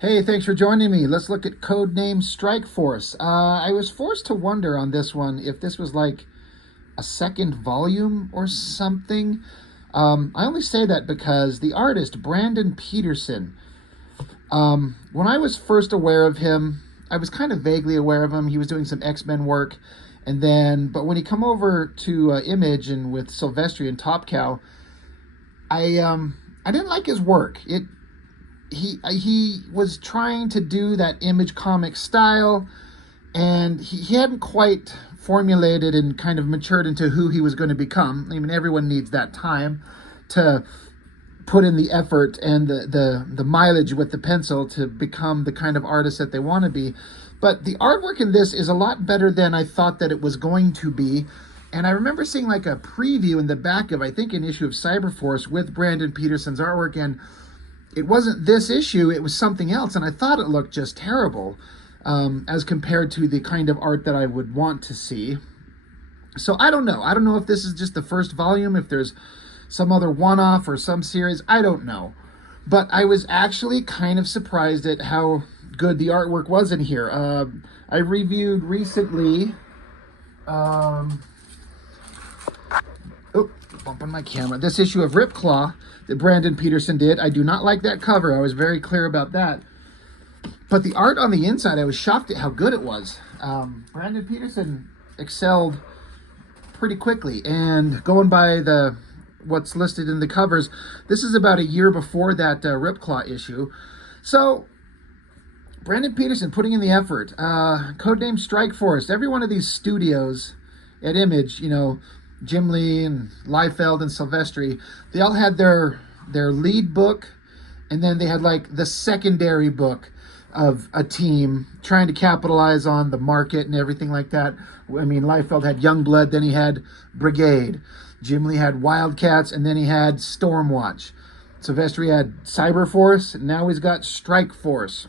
Hey, thanks for joining me. Let's look at Codename Strykeforce. I was forced to wonder on this one if this was like a second volume or something. I only say that because the artist, Brandon Peterson, when I was first aware of him, I was kind of vaguely aware of him. He was doing some X-Men work. But when he come over to Image and with Silvestri and Top Cow, I didn't like his work. He was trying to do that Image comic style, and he hadn't quite formulated and kind of matured into who he was going to become. I mean, everyone needs that time to put in the effort and the mileage with the pencil to become the kind of artist that they want to be. But the artwork in this is a lot better than I thought that it was going to be. And I remember seeing like a preview in the back of, I think, an issue of Cyberforce with Brandon Peterson's artwork, and it wasn't this issue, it was something else, and I thought it looked just terrible as compared to the kind of art that I would want to see. So I don't know. I don't know if this is just the first volume, if there's some other one-off or some series. I don't know. But I was actually kind of surprised at how good the artwork was in here. I reviewed recently... Oh, bumping my camera. This issue of Ripclaw that Brandon Peterson did. I do not like that cover. I was very clear about that. But the art on the inside, I was shocked at how good it was. Brandon Peterson excelled pretty quickly. And going by what's listed in the covers, this is about a year before that Ripclaw issue. So, Brandon Peterson putting in the effort. Codename Strykeforce. Every one of these studios at Image, Jim Lee and Liefeld and Silvestri, they all had their lead book, and then they had like the secondary book of a team trying to capitalize on the market and everything like that. I mean, Liefeld had Youngblood, then he had Brigade. Jim Lee had Wildcats, and then he had Stormwatch. Silvestri had Cyberforce, and now he's got Strykeforce.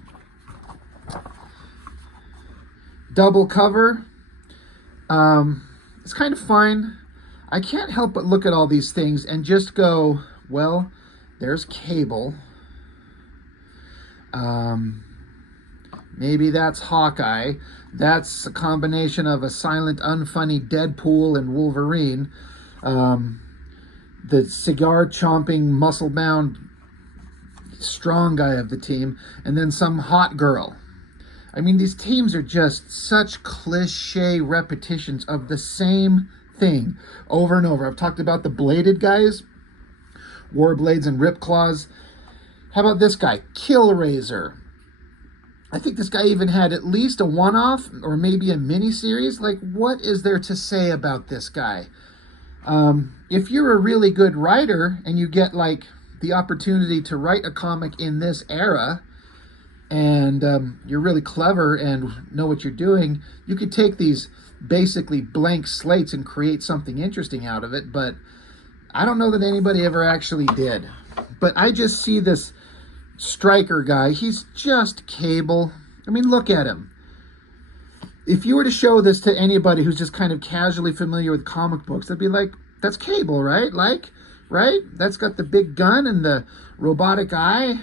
Double cover. It's kind of fine. I can't help but look at all these things and just go, well, there's Cable. Maybe that's Hawkeye. That's a combination of a silent, unfunny Deadpool and Wolverine. The cigar-chomping, muscle-bound, strong guy of the team. And then some hot girl. I mean, these teams are just such cliche repetitions of the same thing over and over. I've talked about the bladed guys, Warblades and Ripclaws. How about this guy, Killraiser? I think this guy even had at least a one-off or maybe a mini-series. Like, what is there to say about this guy? If you're a really good writer and you get like the opportunity to write a comic in this era, and you're really clever and know what you're doing, you could take these basically blank slates and create something interesting out of it. But I don't know that anybody ever actually did. But I just see this Stryker guy. He's just Cable. I mean, look at him. If you were to show this to anybody who's just kind of casually familiar with comic books, they'd be like, that's Cable, right? Right? That's got the big gun and the robotic eye.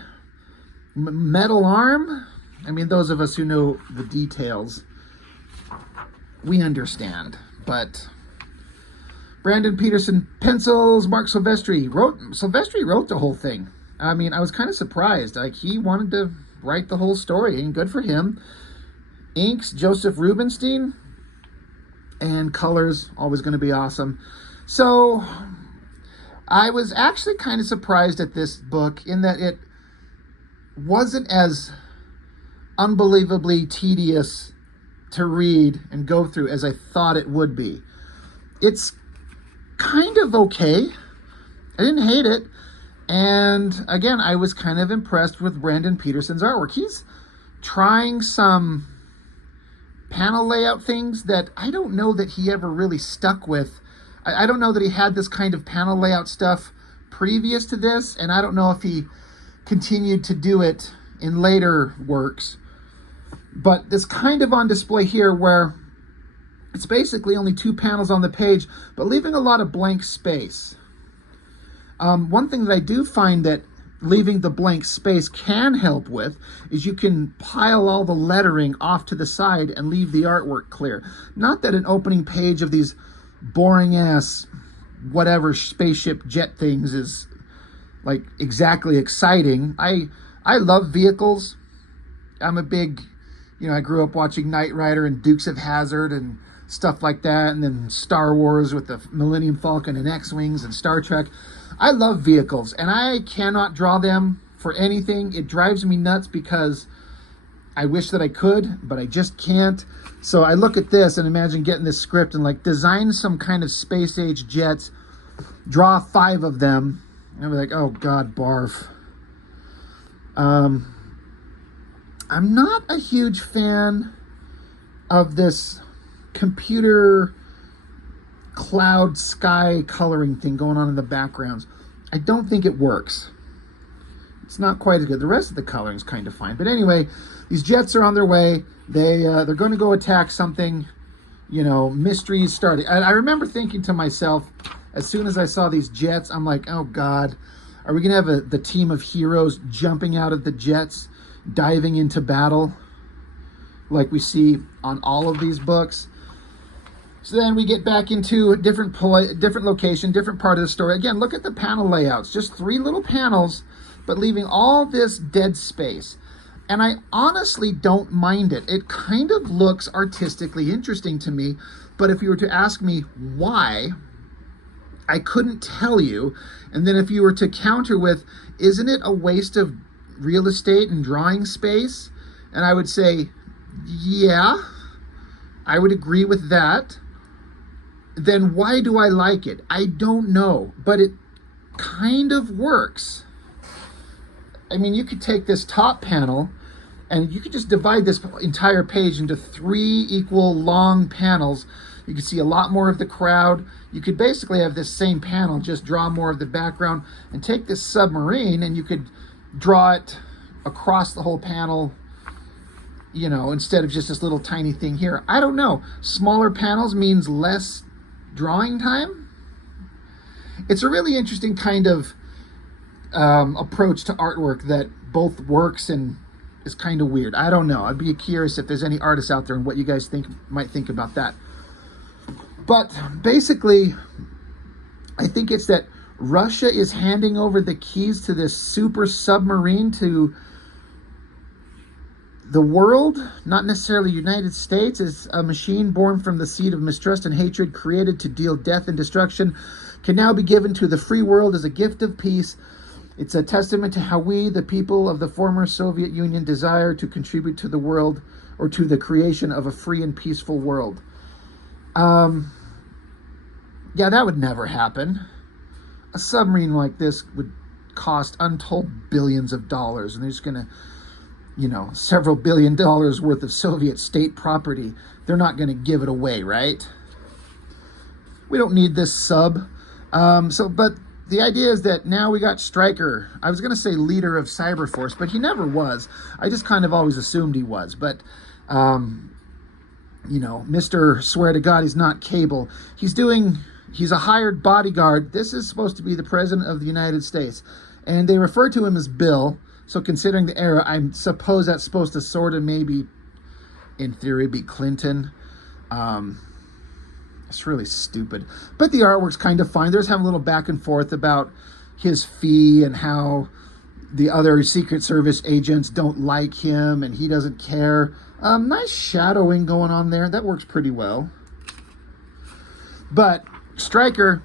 Metal arm. I mean, those of us who know the details, we understand. But Brandon Peterson pencils, Mark Silvestri wrote the whole thing. I mean, I was kind of surprised. Like, he wanted to write the whole story, and good for him. Inks, Joseph Rubinstein, and colors, always going to be awesome. So I was actually kind of surprised at this book in that it wasn't as unbelievably tedious to read and go through as I thought it would be. It's kind of okay. I didn't hate it. And again, I was kind of impressed with Brandon Peterson's artwork. He's trying some panel layout things that I don't know that he ever really stuck with. I don't know that he had this kind of panel layout stuff previous to this, and I don't know if he continued to do it in later works. But it's kind of on display here where it's basically only 2 panels on the page, but leaving a lot of blank space. One thing that I do find that leaving the blank space can help with is you can pile all the lettering off to the side and leave the artwork clear. Not that an opening page of these boring ass whatever spaceship jet things is like exactly exciting. I love vehicles. I'm a big, I grew up watching Knight Rider and Dukes of Hazzard and stuff like that, and then Star Wars with the Millennium Falcon and X-Wings and Star Trek. I love vehicles, and I cannot draw them for anything. It drives me nuts because I wish that I could, but I just can't. So I look at this and imagine getting this script and like design some kind of space age jets, draw 5 of them, and I'd be like, oh God, barf. I'm not a huge fan of this computer cloud sky coloring thing going on in the backgrounds. I don't think it works. It's not quite as good. The rest of the coloring is kind of fine. But anyway, these jets are on their way. They're going to go attack something. Mysteries starting. I remember thinking to myself, as soon as I saw these jets, I'm like, oh God, are we going to have the team of heroes jumping out of the jets, diving into battle like we see on all of these books? So then we get back into a different location, different part of the story. Again, look at the panel layouts. Just 3 little panels, but leaving all this dead space. And I honestly don't mind it. It kind of looks artistically interesting to me. But if you were to ask me why, I couldn't tell you. And then if you were to counter with, isn't it a waste of real estate and drawing space? And I would say, yeah, I would agree with that. Then why do I like it? I don't know, but it kind of works. I mean, you could take this top panel and you could just divide this entire page into 3 equal long panels. You could see a lot more of the crowd. You could basically have this same panel, just draw more of the background, and take this submarine and you could draw it across the whole panel, instead of just this little tiny thing here. I don't know. Smaller panels means less drawing time. It's a really interesting kind of approach to artwork that both works and is kind of weird. I don't know. I'd be curious if there's any artists out there and what you guys might think about that. But basically, I think it's that Russia is handing over the keys to this super submarine to the world, not necessarily the United States. Is a machine born from the seed of mistrust and hatred, created to deal death and destruction, can now be given to the free world as a gift of peace. It's a testament to how we, the people of the former Soviet Union, desire to contribute to the world, or to the creation of a free and peaceful world. Yeah, that would never happen. A submarine like this would cost untold billions of dollars, and they're just going to, several $1 billion worth of Soviet state property. They're not going to give it away, right? We don't need this sub. But the idea is that now we got Stryker. I was going to say leader of Cyberforce, but he never was. I just kind of always assumed he was. But, Mr. Swear to God, he's not Cable. He's a hired bodyguard. This is supposed to be the President of the United States. And they refer to him as Bill. So considering the era, I suppose that's supposed to sort of maybe, in theory, be Clinton. It's really stupid. But the artwork's kind of fine. There's having a little back and forth about his fee and how the other Secret Service agents don't like him and he doesn't care. Nice shadowing going on there. That works pretty well. But Stryker,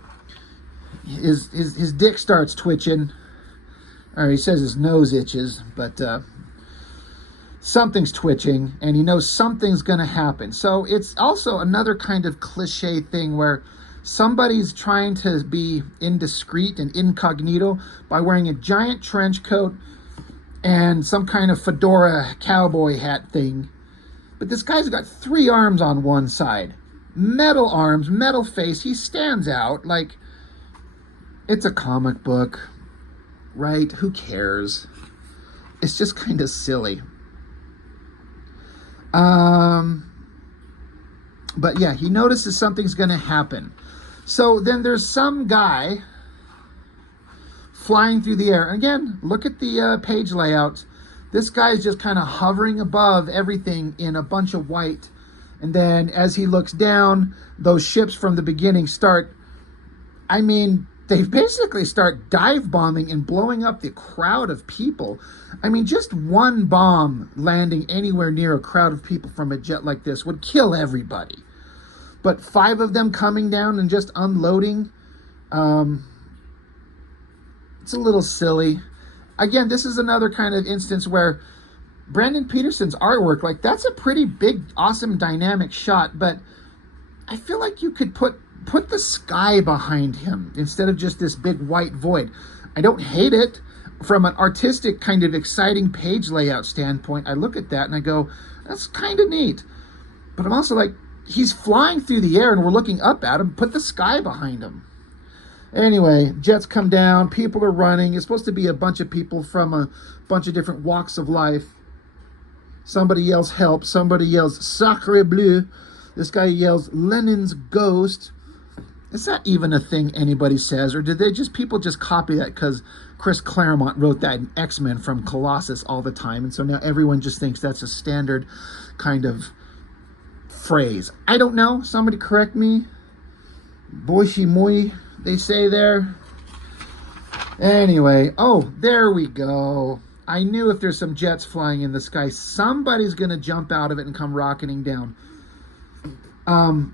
his dick starts twitching. Or he says his nose itches, but something's twitching, and he knows something's going to happen. So it's also another kind of cliche thing where somebody's trying to be indiscreet and incognito by wearing a giant trench coat and some kind of fedora cowboy hat thing. But this guy's got 3 arms on one side. Metal arms, metal face. He stands out like it's a comic book, right? Who cares? It's just kind of silly. But yeah, he notices something's going to happen. So then there's some guy flying through the air. And again, look at the page layout. This guy's just kind of hovering above everything in a bunch of white. And then as he looks down, those ships from the beginning start, I mean, they basically start dive bombing and blowing up the crowd of people. I mean, just one bomb landing anywhere near a crowd of people from a jet like this would kill everybody. But 5 of them coming down and just unloading, it's a little silly. Again, this is another kind of instance where Brandon Peterson's artwork, like, that's a pretty big, awesome, dynamic shot, but I feel like you could put the sky behind him instead of just this big white void. I don't hate it. From an artistic kind of exciting page layout standpoint, I look at that and I go, that's kind of neat. But I'm also like, he's flying through the air and we're looking up at him. Put the sky behind him. Anyway, jets come down. People are running. It's supposed to be a bunch of people from a bunch of different walks of life. Somebody yells help. Somebody yells sacre bleu. This guy yells Lenin's ghost. Is that even a thing anybody says? Or did people just copy that because Chris Claremont wrote that in X-Men from Colossus all the time, and so now everyone just thinks that's a standard kind of phrase? I don't know. Somebody correct me. Boishi moi, they say there. Anyway, oh, there we go. I knew if there's some jets flying in the sky, somebody's going to jump out of it and come rocketing down.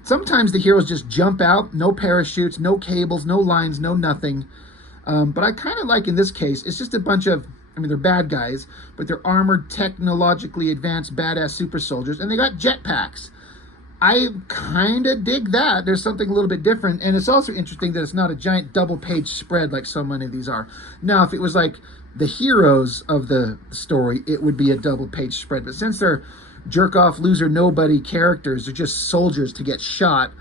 Sometimes the heroes just jump out, no parachutes, no cables, no lines, no nothing. But I kind of like in this case, it's just a bunch of, I mean, they're bad guys, but they're armored, technologically advanced, badass super soldiers, and they got jetpacks. I kind of dig that. There's something a little bit different, and it's also interesting that it's not a giant double-page spread like so many of these are. Now, if it was like the heroes of the story, it would be a double-page spread, but since they're jerk-off, loser, nobody characters, they're just soldiers to get shot,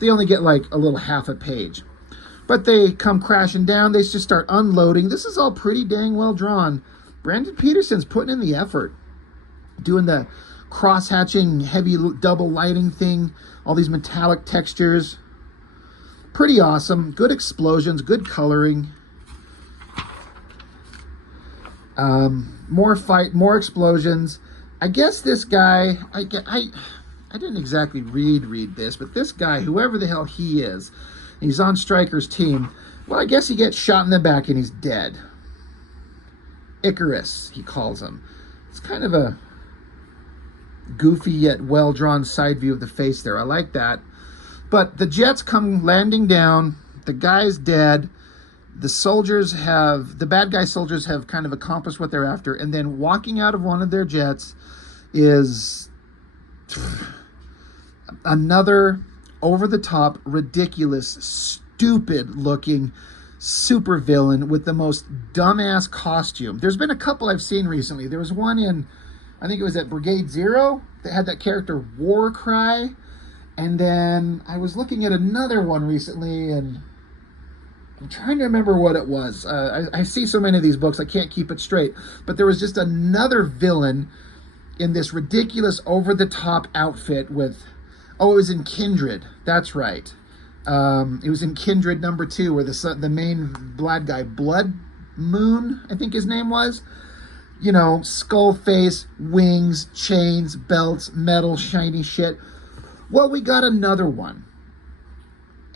they only get like a little half a page. But they come crashing down, they just start unloading. This is all pretty dang well drawn. Brandon Peterson's putting in the effort, doing the cross-hatching, heavy double lighting thing, all these metallic textures. Pretty awesome. Good explosions, good coloring. More fight, more explosions. I guess this guy, I didn't exactly read this, but this guy, whoever the hell he is, he's on Stryker's team. Well, I guess he gets shot in the back and he's dead. Icarus, he calls him. It's kind of a goofy yet well-drawn side view of the face there. I like that. But the jets come landing down. The guy's dead. The bad guy soldiers have kind of accomplished what they're after. And then walking out of one of their jets is another over-the-top, ridiculous, stupid-looking super villain with the most dumbass costume. There's been a couple I've seen recently. There was one in, I think it was at Brigade Zero, that had that character Warcry. And then I was looking at another one recently, and I'm trying to remember what it was. I see so many of these books, I can't keep it straight. But there was just another villain in this ridiculous, over-the-top outfit with... Oh, it was in Kindred. That's right. It was in Kindred #2, where the main bad guy, Blood Moon, I think his name was. You know, skull face, wings, chains, belts, metal, shiny shit. Well, we got another one.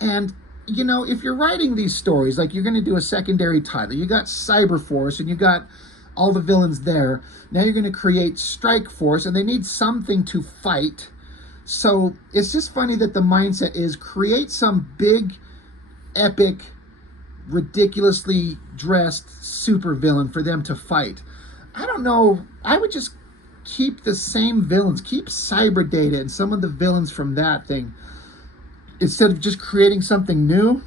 And, you know, if you're writing these stories, like you're going to do a secondary title, you got Cyberforce and you got all the villains there. Now you're going to create Strykeforce, and they need something to fight. So it's just funny that the mindset is create some big, epic, ridiculously dressed supervillain for them to fight. I don't know. I would just keep the same villains. Keep Cyber Data and some of the villains from that thing, instead of just creating something new,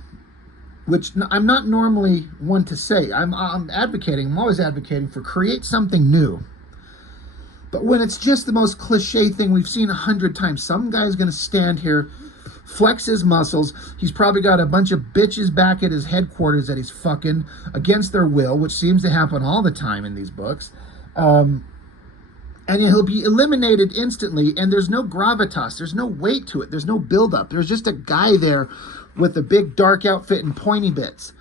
which I'm not normally one to say. I'm always advocating for create something new. But when it's just the most cliche thing we've seen 100 times, some guy's going to stand here, flex his muscles. He's probably got a bunch of bitches back at his headquarters that he's fucking against their will, which seems to happen all the time in these books. And he'll be eliminated instantly, and there's no gravitas. There's no weight to it. There's no buildup. There's just a guy there with a big dark outfit and pointy bits.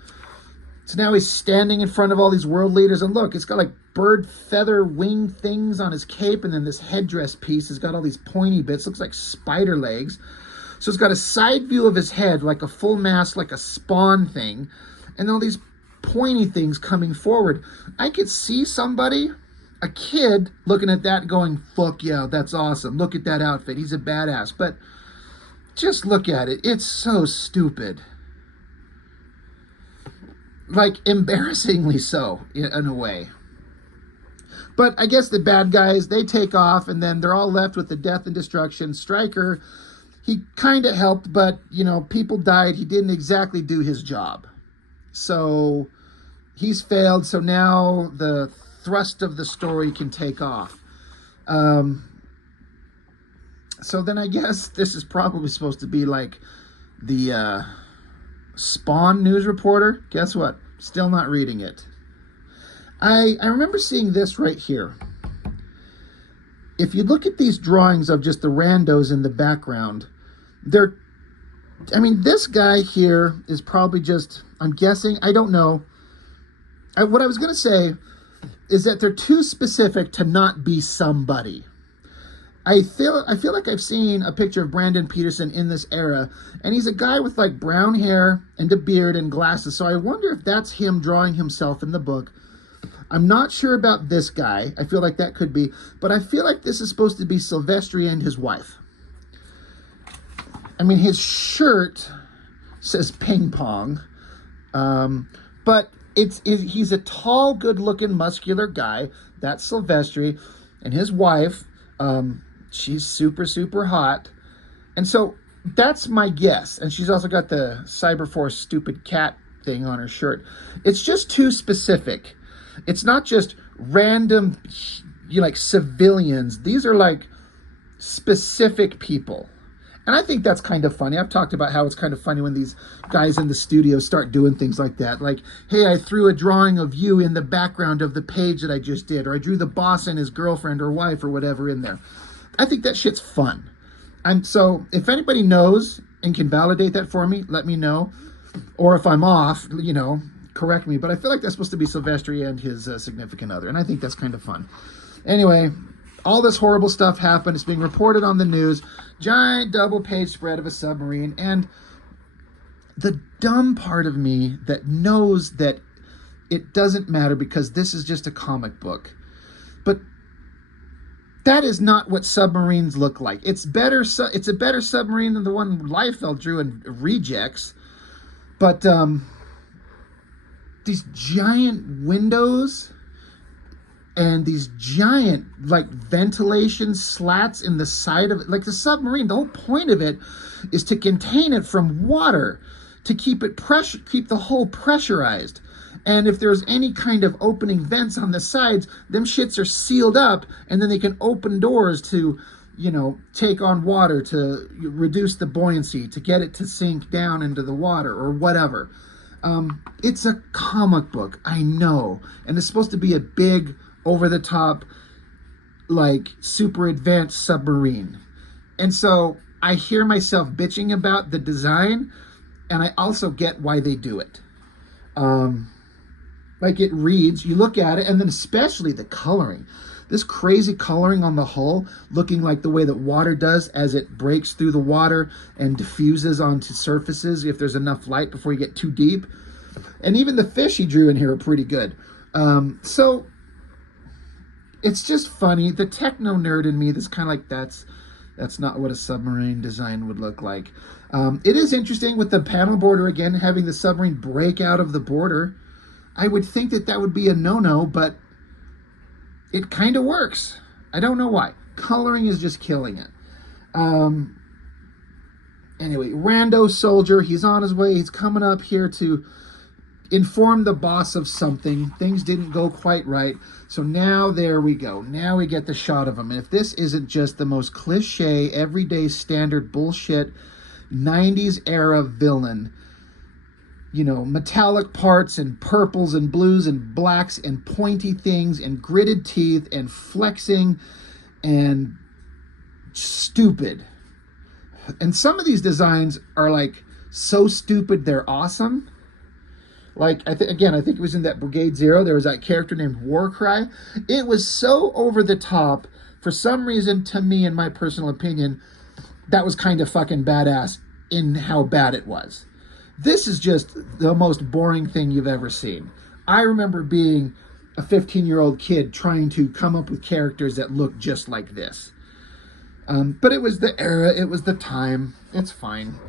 So now he's standing in front of all these world leaders, and look, it's got like bird feather wing things on his cape, and then this headdress piece has got all these pointy bits, looks like spider legs. So it's got a side view of his head, like a full mask, like a Spawn thing, and all these pointy things coming forward. I could see somebody, a kid, looking at that going, fuck yeah, that's awesome. Look at that outfit. He's a badass. But just look at it. It's so stupid. Like, embarrassingly so, in a way. But I guess the bad guys, they take off, and then they're all left with the death and destruction. Stryker, he kind of helped, but, you know, people died. He didn't exactly do his job. So he's failed, so now the thrust of the story can take off. So then I guess this is probably supposed to be like the Spawn news reporter. Guess what? Still not reading it. I remember seeing this right here. If you look at these drawings of just the randos in the background, this guy here is probably just, I'm guessing, I don't know. What I was going to say is that they're too specific to not be somebody. I feel like I've seen a picture of Brandon Peterson in this era, and he's a guy with like brown hair and a beard and glasses, so I wonder if that's him drawing himself in the book. I'm not sure about this guy. I feel like that could be, but I feel like this is supposed to be Silvestri and his wife. I mean, his shirt says ping pong, but he's a tall, good-looking, muscular guy. That's Silvestri, and his wife, she's super, super hot. And so that's my guess. And she's also got the Cyberforce stupid cat thing on her shirt. It's just too specific. It's not just random, like civilians. These are like specific people. And I think that's kind of funny. I've talked about how it's kind of funny when these guys in the studio start doing things like that. Like, hey, I threw a drawing of you in the background of the page that I just did. Or I drew the boss and his girlfriend or wife or whatever in there. I think that shit's fun. So if anybody knows and can validate that for me, let me know. Or if I'm off, correct me. But I feel like that's supposed to be Silvestri and his significant other. And I think that's kind of fun. Anyway, all this horrible stuff happened. It's being reported on the news. Giant double-page spread of a submarine. And the dumb part of me that knows that it doesn't matter because this is just a comic book. But that is not what submarines look like. It's a better submarine than the one Liefeld drew in Rejects. But these giant windows and these giant like ventilation slats in the side of it, like the submarine, the whole point of it is to contain it from water, to keep the hull pressurized. And if there's any kind of opening vents on the sides, them shits are sealed up, and then they can open doors to, take on water, to reduce the buoyancy, to get it to sink down into the water or whatever. It's a comic book, I know, and it's supposed to be a big, over-the-top, like, super advanced submarine. And so I hear myself bitching about the design, and I also get why they do it. Like it reads, you look at it, and then especially the coloring. This crazy coloring on the hull, looking like the way that water does as it breaks through the water and diffuses onto surfaces if there's enough light before you get too deep. And even the fish he drew in here are pretty good. So it's just funny. The techno nerd in me, that's kind of like, that's not what a submarine design would look like. It is interesting with the panel border again, having the submarine break out of the border. I would think that would be a no-no, but it kind of works. I don't know why. Coloring is just killing it. Anyway, rando soldier, he's on his way. He's coming up here to inform the boss of something. Things didn't go quite right. So now there we go. Now we get the shot of him. And if this isn't just the most cliche, everyday standard bullshit 90s era villain, metallic parts and purples and blues and blacks and pointy things and gritted teeth and flexing and stupid. And some of these designs are like so stupid they're awesome. Like, I think it was in that Brigade Zero. There was that character named Warcry. It was so over the top. For some reason, to me, in my personal opinion, that was kind of fucking badass in how bad it was. This is just the most boring thing you've ever seen. I remember being a 15-year-old kid trying to come up with characters that look just like this. But it was the era, it was the time. It's fine.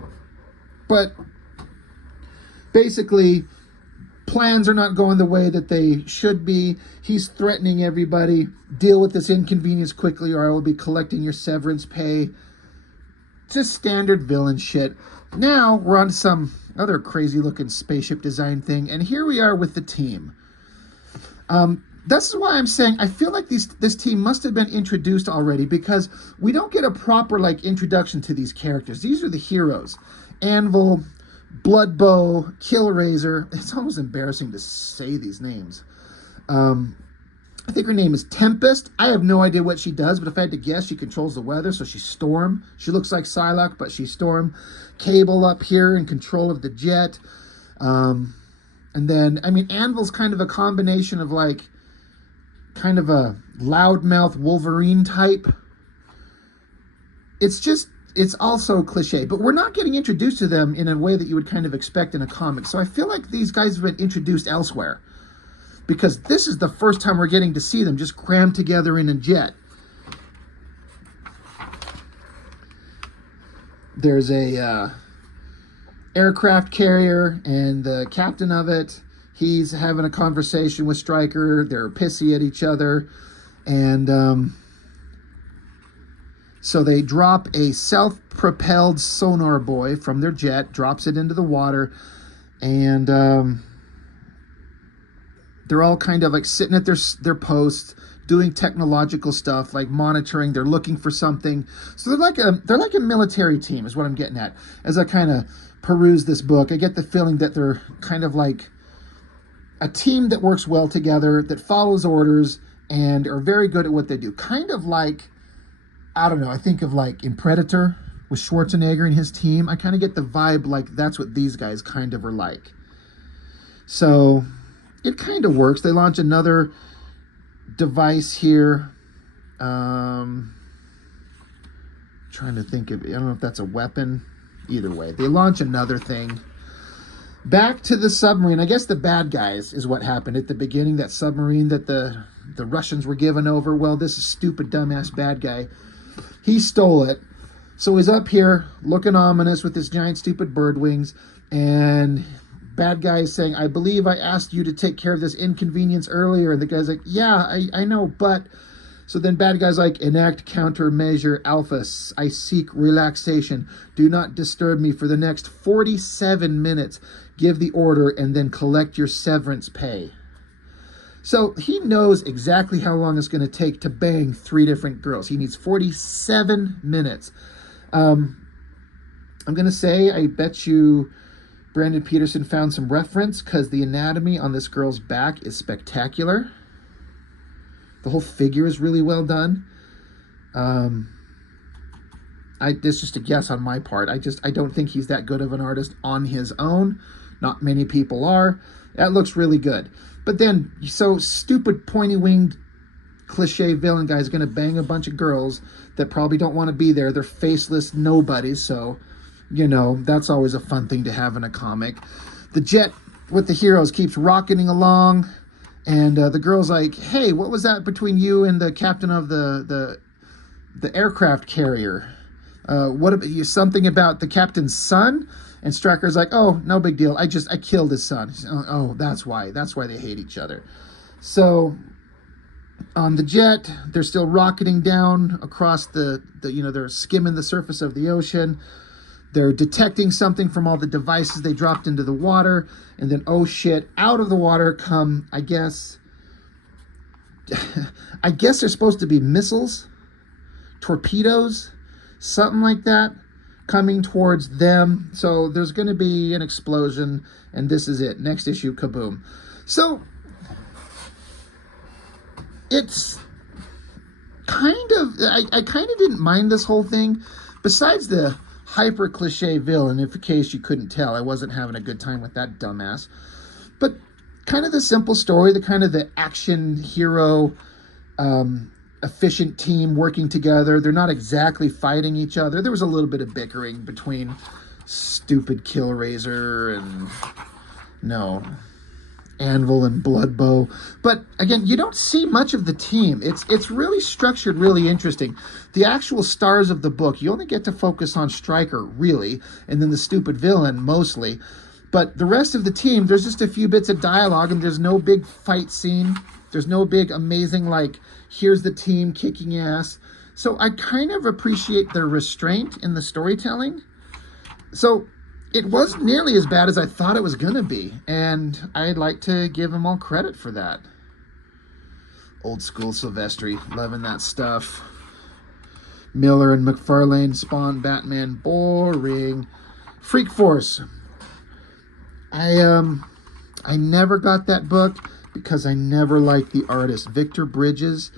But basically, plans are not going the way that they should be. He's threatening everybody. Deal with this inconvenience quickly or I will be collecting your severance pay. Just standard villain shit. Now we're on to some other crazy looking spaceship design thing. And here we are with the team. This is why I'm saying I feel like this team must have been introduced already, because we don't get a proper like introduction to these characters. These are the heroes. Anvil, Bloodbow, Killraiser. It's almost embarrassing to say these names. I think her name is Tempest. I have no idea what she does, but if I had to guess, she controls the weather, so she's Storm. She looks like Psylocke, but she's Storm. Cable up here in control of the jet. And then, I mean, Anvil's kind of a combination of like, kind of a loudmouth Wolverine type. It's also cliche, but we're not getting introduced to them in a way that you would kind of expect in a comic. So I feel like these guys have been introduced elsewhere, because this is the first time we're getting to see them just crammed together in a jet. There's a aircraft carrier, and the captain of it, he's having a conversation with Stryker. They're pissy at each other, and so they drop a self-propelled sonar buoy from their jet, drops it into the water, and they're all kind of like sitting at their posts, doing technological stuff, like monitoring. They're looking for something. So they're like a military team, is what I'm getting at. As I kind of peruse this book, I get the feeling that they're kind of like a team that works well together, that follows orders, and are very good at what they do. Kind of like, I don't know, I think of like in Predator with Schwarzenegger and his team. I kind of get the vibe like that's what these guys kind of are like. So it kind of works. They launch another device here. Trying to think of, I don't know if that's a weapon. Either way, they launch another thing. Back to the submarine. I guess the bad guys is what happened at the beginning. That submarine that the Russians were given over. Well, this is stupid, dumbass bad guy. He stole it. So he's up here looking ominous with his giant, stupid bird wings. And bad guy is saying, I believe I asked you to take care of this inconvenience earlier. And the guy's like, yeah, I know, but... So then bad guy's like, enact countermeasure alpha. I seek relaxation. Do not disturb me for the next 47 minutes. Give the order and then collect your severance pay. So he knows exactly how long it's going to take to bang 3 different girls. He needs 47 minutes. I'm going to say, I bet you Brandon Peterson found some reference, because the anatomy on this girl's back is spectacular. The whole figure is really well done. This is just a guess on my part. I don't think he's that good of an artist on his own. Not many people are. That looks really good. But then, so stupid pointy-winged cliche villain guy is going to bang a bunch of girls that probably don't want to be there. They're faceless nobodies, so, you know, that's always a fun thing to have in a comic. The jet with the heroes keeps rocketing along. And the girl's like, hey, what was that between you and the captain of the aircraft carrier? What about you? Something about the captain's son? And Stryker's like, oh, no big deal. I killed his son. Oh, that's why. That's why they hate each other. So on the jet, they're still rocketing down across they're skimming the surface of the ocean. They're detecting something from all the devices they dropped into the water. And then, oh shit, out of the water come, I guess they're supposed to be missiles, torpedoes, something like that, coming towards them. So there's going to be an explosion, and this is it. Next issue, kaboom. So it's kind of, I kind of didn't mind this whole thing. Besides the hyper cliche villain, in case you couldn't tell, I wasn't having a good time with that dumbass. But kind of the simple story, the kind of the action hero, efficient team working together. They're not exactly fighting each other. There was a little bit of bickering between stupid Killraiser and Anvil and Bloodbow. But again, you don't see much of the team. It's really structured, really interesting. The actual stars of the book, you only get to focus on Stryker, really, and then the stupid villain, mostly. But the rest of the team, there's just a few bits of dialogue, and there's no big fight scene. There's no big amazing, like, here's the team kicking ass. So I kind of appreciate their restraint in the storytelling. So it wasn't nearly as bad as I thought it was going to be, and I'd like to give them all credit for that. Old school Silvestri, loving that stuff. Miller and McFarlane, Spawn, Batman, boring. Strykeforce. I never got that book because I never liked the artist. Victor Bridges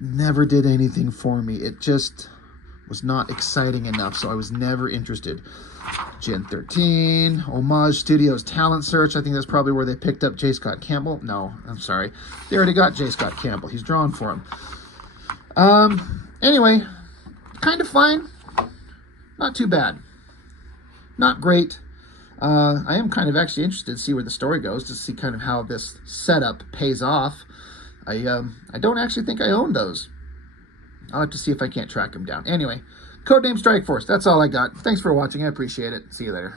never did anything for me. It just was not exciting enough, so I was never interested. Gen 13, Homage Studios Talent Search. I think that's probably where they picked up J. Scott Campbell. No, I'm sorry. They already got J. Scott Campbell. He's drawn for him. Anyway, kind of fine. Not too bad. Not great. I am kind of actually interested to see where the story goes, to see kind of how this setup pays off. I don't actually think I own those. I'll have to see if I can't track them down. Anyway, Codename Strykeforce. That's all I got. Thanks for watching. I appreciate it. See you later.